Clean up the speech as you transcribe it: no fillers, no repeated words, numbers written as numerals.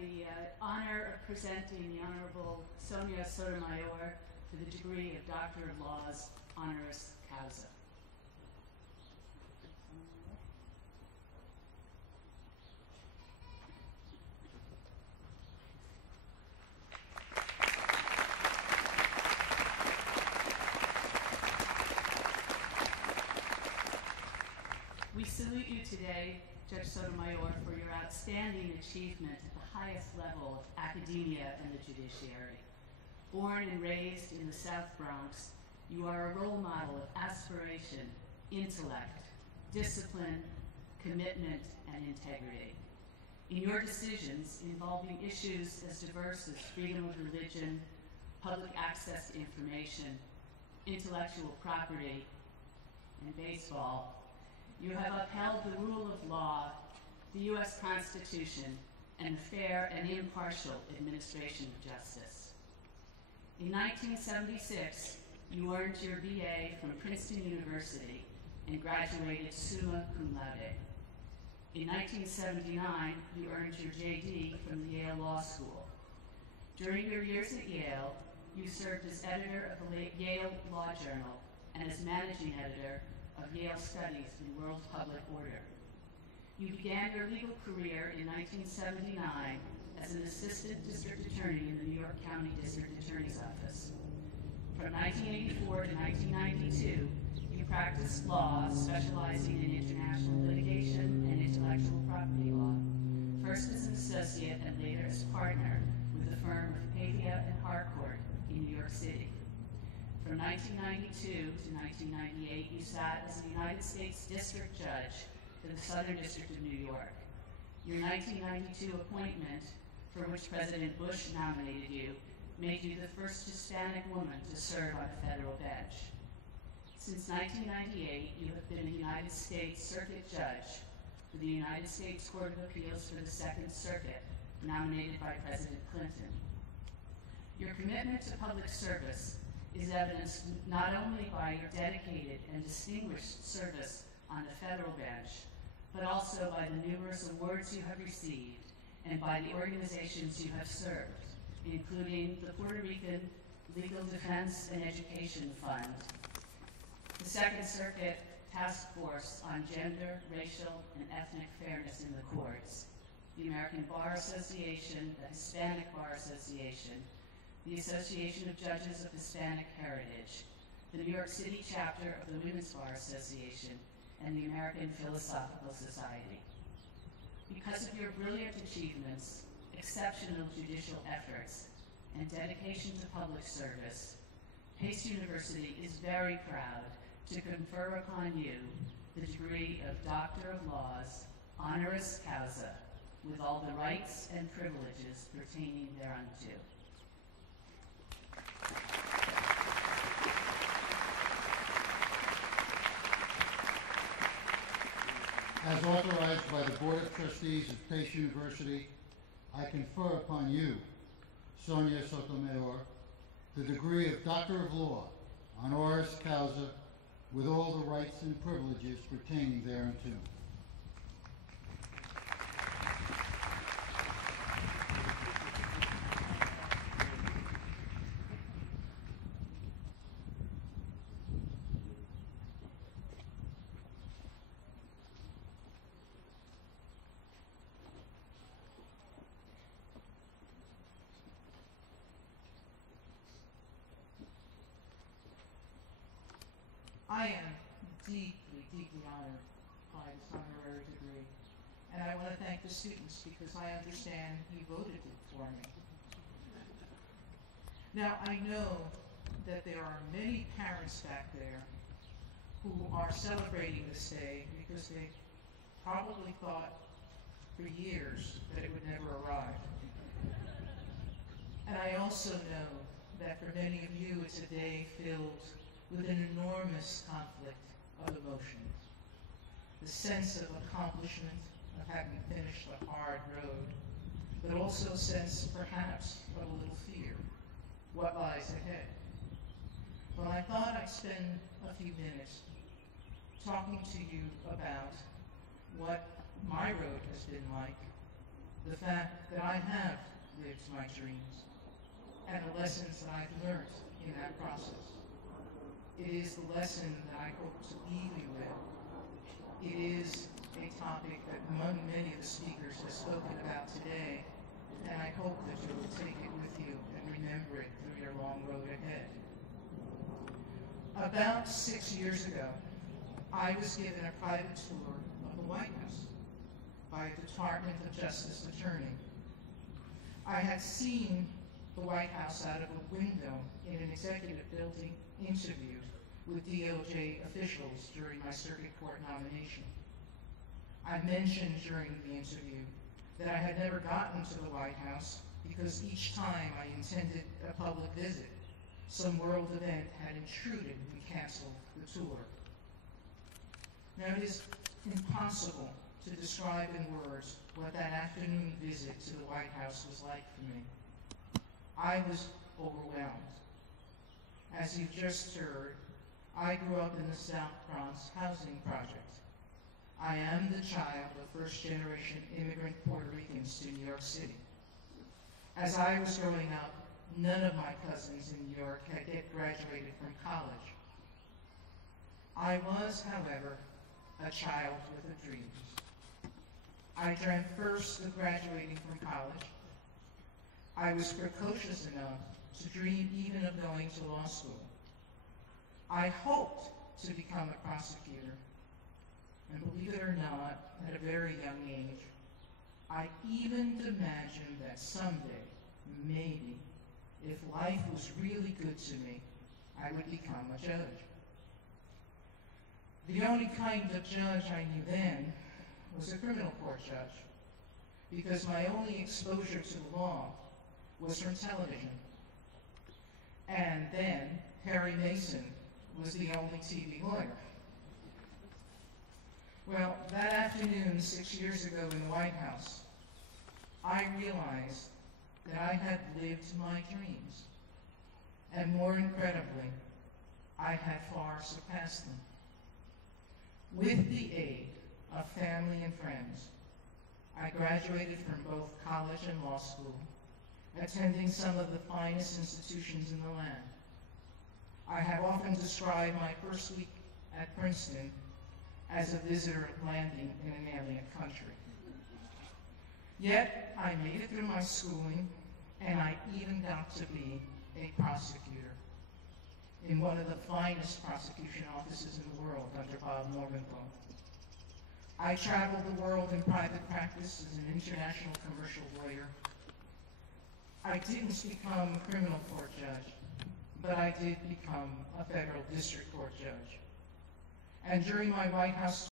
the honor of presenting the Honorable Sonia Sotomayor for the degree of Doctor of Laws, honoris causa. We salute you today, Judge Sotomayor, for your outstanding achievement at the highest level of academia and the judiciary. Born and raised in the South Bronx, you are a role model of aspiration, intellect, discipline, commitment, and integrity. In your decisions involving issues as diverse as freedom of religion, public access to information, intellectual property, and baseball, you have upheld the rule of law, the U.S. Constitution, and the fair and impartial administration of justice. In 1976, you earned your BA from Princeton University and graduated summa cum laude. In 1979, you earned your JD from the Yale Law School. During your years at Yale, you served as editor of the Yale Law Journal and as managing editor of Yale Studies in World Public Order. You began your legal career in 1979 as an assistant district attorney in the New York County District Attorney's Office. From 1984 to 1992, you practiced law, specializing in international litigation and intellectual property law, first as an associate and later as partner with the firm of Pavia and Harcourt in New York City. From 1992 to 1998, you sat as a United States District Judge for the Southern District of New York. Your 1992 appointment, for which President Bush nominated you, made you the first Hispanic woman to serve on a federal bench. Since 1998, you have been a United States Circuit Judge for the United States Court of Appeals for the Second Circuit, nominated by President Clinton. Your commitment to public service is evidenced not only by your dedicated and distinguished service on the federal bench, but also by the numerous awards you have received and by the organizations you have served, including the Puerto Rican Legal Defense and Education Fund, the Second Circuit Task Force on Gender, Racial, and Ethnic Fairness in the Courts, the American Bar Association, the Hispanic Bar Association, the Association of Judges of Hispanic Heritage, the New York City chapter of the Women's Bar Association, and the American Philosophical Society. Because of your brilliant achievements, exceptional judicial efforts, and dedication to public service, Pace University is very proud to confer upon you the degree of Doctor of Laws, honoris causa, with all the rights and privileges pertaining thereunto. As authorized by the Board of Trustees of Pace University, I confer upon you, Sonia Sotomayor, the degree of Doctor of Law, honoris causa, with all the rights and privileges pertaining thereunto. I am deeply, deeply honored by this honorary degree, and I want to thank the students because I understand you voted for me. Now, I know that there are many parents back there who are celebrating this day because they probably thought for years that it would never arrive. And I also know that for many of you, it's a day filled with an enormous conflict of emotions. The sense of accomplishment, of having finished a hard road, but also a sense, perhaps, of a little fear. What lies ahead? Well, I thought I'd spend a few minutes talking to you about what my road has been like, the fact that I have lived my dreams and the lessons that I've learned in that process. It is the lesson that I hope to leave you with. It is a topic that among many of the speakers have spoken about today, and I hope that you will take it with you and remember it through your long road ahead. About 6 years ago, I was given a private tour of the White House by a Department of Justice attorney. I had seen the White House out of a window in an executive building interviewed with DOJ officials during my circuit court nomination. I mentioned during the interview that I had never gotten to the White House because each time I intended a public visit, some world event had intruded and canceled the tour. Now, it is impossible to describe in words what that afternoon visit to the White House was like for me. I was overwhelmed. As you've just heard, I grew up in the South Bronx housing project. I am the child of first-generation immigrant Puerto Ricans to New York City. As I was growing up, none of my cousins in New York had yet graduated from college. I was, however, a child with a dream. I dreamt first of graduating from college. I was precocious enough to dream even of going to law school. I hoped to become a prosecutor. And believe it or not, at a very young age, I even imagined that someday, maybe, if life was really good to me, I would become a judge. The only kind of judge I knew then was a criminal court judge, because my only exposure to the law was from television. And then Harry Mason was the only TV lawyer. Well, that afternoon 6 years ago in the White House, I realized that I had lived my dreams. And more incredibly, I had far surpassed them. With the aid of family and friends, I graduated from both college and law school, attending some of the finest institutions in the land. I have often described my first week at Princeton as a visitor landing in an alien country. Yet, I made it through my schooling, and I even got to be a prosecutor in one of the finest prosecution offices in the world under Bob Normanthal. I traveled the world in private practice as an international commercial lawyer. I didn't become a criminal court judge, but I did become a federal district court judge. And during my White House